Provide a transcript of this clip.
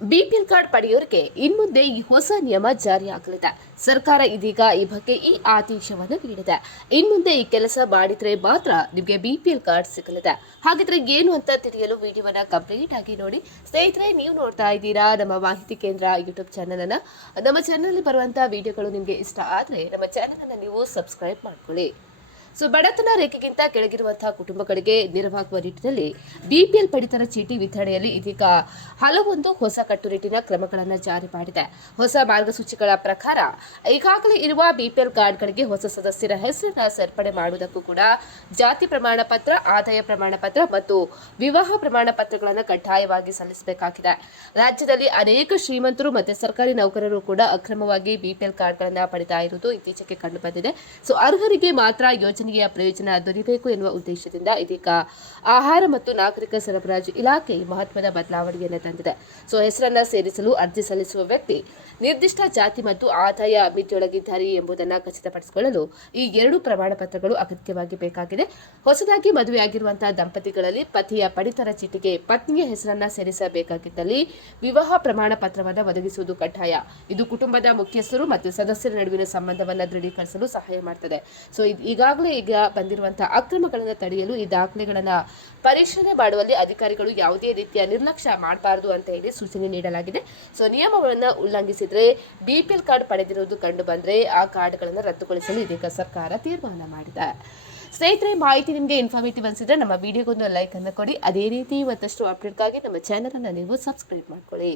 BPL card ಪಡೆಯೋರಿಗೆ ಇನ್ಮುಂದೆ ಈ ಹೊಸ ನಿಯಮ ಜಾರಿಯಾಗಲಿದೆ ಸರ್ಕಾರ ಇದೀಗ ಈ ಬಗ್ಗೆ ಈ ಆದೇಶವನ್ನು ನೀಡಿದೆ. ಇನ್ಮುಂದೆ ಈ ಕೆಲಸ ಮಾಡಿದ್ರೆ ಮಾತ್ರ ನಿಮಗೆ ಬಿಪಿಎಲ್ ಕಾರ್ಡ್ ಸಿಗಲಿದೆ. ಹಾಗಿದ್ರೆ ಏನು ಅಂತ ತಿಳಿಯಲು ವಿಡಿಯೋನ ಕಂಪ್ಲೀಟ್ ಆಗಿ ನೋಡಿ. ಸ್ನೇಹಿತರೆ, ನೀವು ನೋಡ್ತಾ ಇದ್ದೀರಾ ನಮ್ಮ ಮಾಹಿತಿ ಕೇಂದ್ರ ಯೂಟ್ಯೂಬ್ ಚಾನಲ್ ಅನ್ನ ನಮ್ಮ ಚಾನಲ್ ಬರುವಂತಹ ವಿಡಿಯೋಗಳು ನಿಮಗೆ ಇಷ್ಟ ಆದ್ರೆ ನಮ್ಮ ಚಾನಲ್ ಅನ್ನ ನೀವು ಸಬ್ಸ್ಕ್ರೈಬ್ ಮಾಡ್ಕೊಳ್ಳಿ. ಸೊ ಬಡತನ ರೇಖೆಗಿಂತ ಕೆಳಗಿರುವಂತಹ ಕುಟುಂಬಗಳಿಗೆ ನೆರವಾಗುವ ನಿಟ್ಟಿನಲ್ಲಿ ಬಿಪಿಎಲ್ ಪಡಿತರ ಚೀಟಿ ವಿತರಣೆಯಲ್ಲಿ ಇದೀಗ ಹಲವೊಂದು ಹೊಸ ಕಟ್ಟುನಿಟ್ಟಿನ ಕ್ರಮಗಳನ್ನು ಜಾರಿ ಮಾಡಿದೆ. ಹೊಸ ಮಾರ್ಗಸೂಚಿಗಳ ಪ್ರಕಾರ ಈಗಾಗಲೇ ಇರುವ ಬಿಪಿಎಲ್ ಕಾರ್ಡ್ಗಳಿಗೆ ಹೊಸ ಸದಸ್ಯರ ಹೆಸರನ್ನು ಸೇರ್ಪಡೆ ಮಾಡುವುದಕ್ಕೂ ಕೂಡ ಜಾತಿ ಪ್ರಮಾಣ ಪತ್ರ, ಆದಾಯ ಪ್ರಮಾಣ ಪತ್ರ ಮತ್ತು ವಿವಾಹ ಪ್ರಮಾಣ ಪತ್ರಗಳನ್ನು ಕಡ್ಡಾಯವಾಗಿ ಸಲ್ಲಿಸಬೇಕಾಗಿದೆ. ರಾಜ್ಯದಲ್ಲಿ ಅನೇಕ ಶ್ರೀಮಂತರು ಮತ್ತು ಸರ್ಕಾರಿ ನೌಕರರು ಕೂಡ ಅಕ್ರಮವಾಗಿ ಬಿಪಿಎಲ್ ಕಾರ್ಡ್ಗಳನ್ನು ಪಡಿತಾ ಇರುವುದು ಇತ್ತೀಚೆಗೆ ಕಂಡುಬಂದಿದೆ. ಸೊ ಅರ್ಹರಿಗೆ ಮಾತ್ರ ಯೋಜನೆಯ ಪ್ರಯೋಜನ ದೊರೆಯಬೇಕು ಎನ್ನುವ ಉದ್ದೇಶದಿಂದ ಇದೀಗ ಆಹಾರ ಮತ್ತು ನಾಗರಿಕ ಸರಬರಾಜು ಇಲಾಖೆ ಮಹತ್ವದ ಬದಲಾವಣೆಯನ್ನು ತಂದಿದೆ. ಸೊ, ಹೆಸರನ್ನ ಸೇರಿಸಲು ಅರ್ಜಿ ಸಲ್ಲಿಸುವ ವ್ಯಕ್ತಿ ನಿರ್ದಿಷ್ಟ ಜಾತಿ ಮತ್ತು ಆದಾಯ ಮಿತಿಯೊಳಗಿದ್ದಾರೆ ಎಂಬುದನ್ನು ಖಚಿತಪಡಿಸಿಕೊಳ್ಳಲು ಈ ಎರಡು ಪ್ರಮಾಣ ಪತ್ರಗಳು ಅಗತ್ಯವಾಗಿ ಬೇಕಾಗಿದೆ. ಹೊಸದಾಗಿ ಮದುವೆಯಾಗಿರುವಂತಹ ದಂಪತಿಗಳಲ್ಲಿ ಪತಿಯ ಪಡಿತರ ಚೀಟಿಗೆ ಪತ್ನಿಯ ಹೆಸರನ್ನ ಸೇರಿಸಬೇಕಾಗಿದ್ದಲ್ಲಿ ವಿವಾಹ ಪ್ರಮಾಣ ಪತ್ರವನ್ನು ಒದಗಿಸುವುದು ಕಡ್ಡಾಯ. ಇದು ಕುಟುಂಬದ ಮುಖ್ಯಸ್ಥರು ಮತ್ತು ಸದಸ್ಯರ ನಡುವಿನ ಸಂಬಂಧವನ್ನು ದೃಢೀಕರಿಸಲು ಸಹಾಯ ಮಾಡುತ್ತದೆ ಸೊ ಈಗಾಗಲೇ ಈಗ ಬಂದಿರುವಂತಹ ಅಕ್ರಮಗಳನ್ನು ತಡೆಯಲು ಈ ದಾಖಲೆಗಳನ್ನು ಪರಿಶೀಲನೆ ಮಾಡುವಲ್ಲಿ ಅಧಿಕಾರಿಗಳು ಯಾವುದೇ ರೀತಿಯ ನಿರ್ಲಕ್ಷ್ಯ ಮಾಡಬಾರದು ಅಂತ ಹೇಳಿ ಸೂಚನೆ ನೀಡಲಾಗಿದೆ. ಸೊ ನಿಯಮಗಳನ್ನು ಉಲ್ಲಂಘಿಸಿದ್ರೆ ಎಲ್ ಕಾರ್ಡ್ ಪಡೆದಿರುವುದು ಕಂಡು ಬಂದರೆ ಆ ಕಾರ್ಡ್ಗಳನ್ನು ರದ್ದುಗೊಳಿಸಲು ಇದೀಗ ಸರ್ಕಾರ ತೀರ್ಮಾನ ಮಾಡಿದೆ. ಸ್ನೇಹಿತರೆ, ಮಾಹಿತಿ ನಿಮಗೆ ಇನ್ಫಾರ್ಮೇಟಿವ್ ಅನಿಸಿದ್ರೆ ನಮ್ಮ ವಿಡಿಯೋಗೊಂದು ಲೈಕ್ ಅನ್ನು ಕೊಡಿ. ಅದೇ ರೀತಿ ಮತ್ತಷ್ಟು ಅಪ್ಡೇಟ್ಗಾಗಿ ನಮ್ಮ ಚಾನಲ್ ಅನ್ನು ನೀವು ಸಬ್ಸ್ಕ್ರೈಬ್ ಮಾಡ್ಕೊಳ್ಳಿ.